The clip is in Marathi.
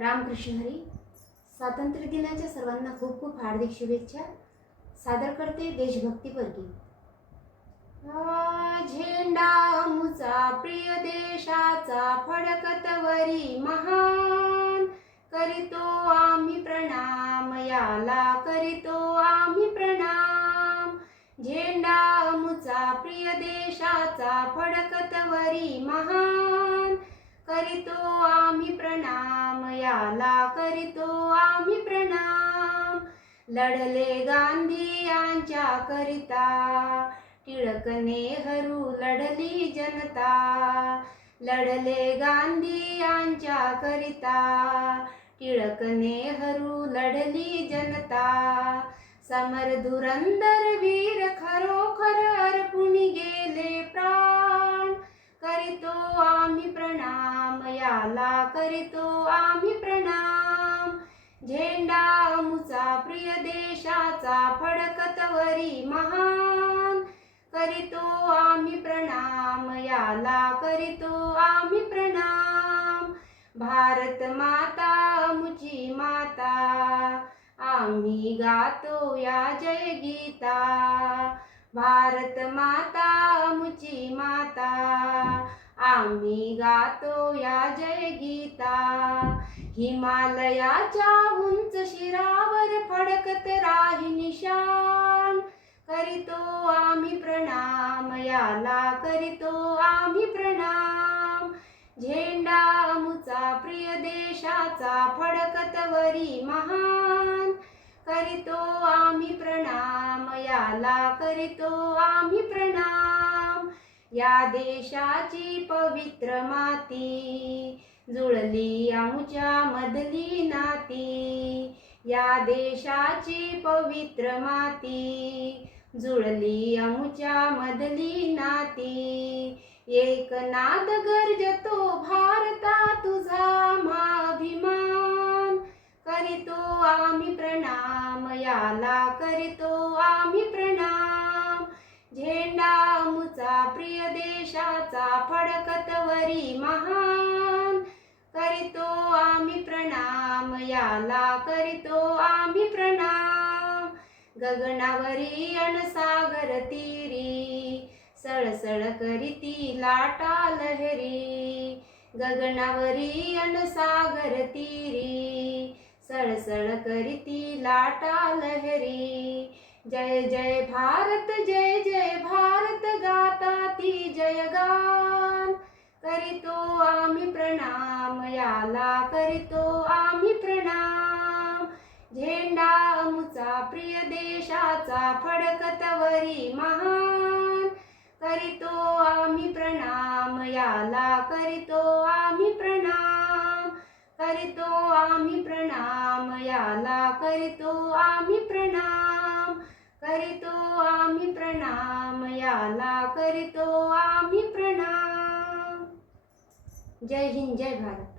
रामकृष्ण हरी. स्वातंत्र्य दिनाच्या सर्वांना खूप खूप हार्दिक शुभेच्छा. सादर करते देशभक्तीपर गीत. झेंडा आमचा प्रिय देशाचा फडकतवरी महान, करीतो आम्ही प्रणाम याला, करीतो आम्ही प्रणाम. झेंडा आमचा प्रिय देशाचा फडकतवरी महान, करीतो आम्ही प्रणाम याला, करीतो आम्ही प्रणाम. लढले गांधी यांच्या करिता, टिळक नेहरू लढली जनता. लढले गांधी यांच्या करिता, टिळक नेहरू लढली जनता. समर धुरंधर वीर खरोखर अर्पुनी गेले प्राण, करीतो आम्ही प्रणाम याला, करीतो आम्ही प्रणाम. झेंडा आमचा प्रिय देशाचा फडकतवरी महान, करीतो आम्ही प्रणाम याला, करीतो आम्ही प्रणाम. भारत माता आमची माता, आम्ही गातो या जय गीता. भारत माता आमची माता, आम्ही गातो या जय गीता. हिमालयाच्या उंच शिरावर फडकत राही निशान, करीतो आम्ही प्रणाम याला, करीतो आम्ही प्रणाम. झेंडा आमचा प्रिय देशाचा फडकतवरी महान, करीतो आम्ही प्रणाम याला, करीतो आम्ही प्रणाम. या देशाची पवित्र माती, जुळली आमच्या मधली नाती. या देशाची पवित्र माती, जुळली आमच्या मधली नाती. एक नाद गर्जतो भारता तुझा अभिमान, करीतो आम्ही प्रणाम याला, करीतो आम्ही प्रणाम. झेंडा आमचा प्रिय देशाचा फडकतवरी महान, करीतो आम्ही प्रणाम याला, करीतो आम्ही प्रणाम. गगनावरी अणसागर तीरी, सळसळ करीती लाटा लहरी. गगनावरी अणसागर तीरी, सळसळ करीती लाटा लहरी. जय जय भारत, जय जय भारत गाता ती जयगान, करीतो आम्ही प्रणाम याला, करीतो आम्ही प्रणाम. झेंडा आमचा प्रिय देशाचा फडकतवरी महान, करीतो आम्ही प्रणाम याला, करीतो आम्ही प्रणाम. करीतो आम्ही प्रणाम याला, करीतो आम्ही प्रणाम. करीतो आम्ही प्रणाम याला, करीतो आम्ही प्रणाम. जय हिंद, जय भारत.